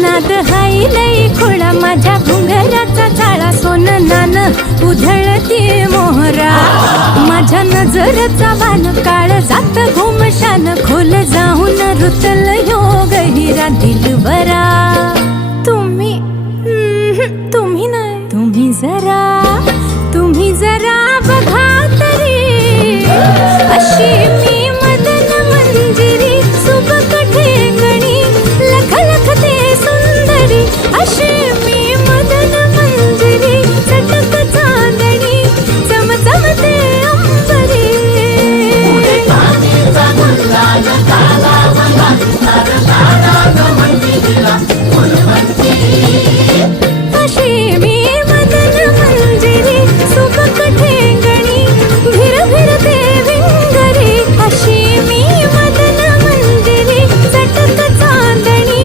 नाद हाय लई खोळा माझ्या घुंगराचा जाळा सोन नान उधळती मोहरा माझ्या नजरचा वान काळ जात घुमशान खोल जाऊन रुतल योग हिरा दिल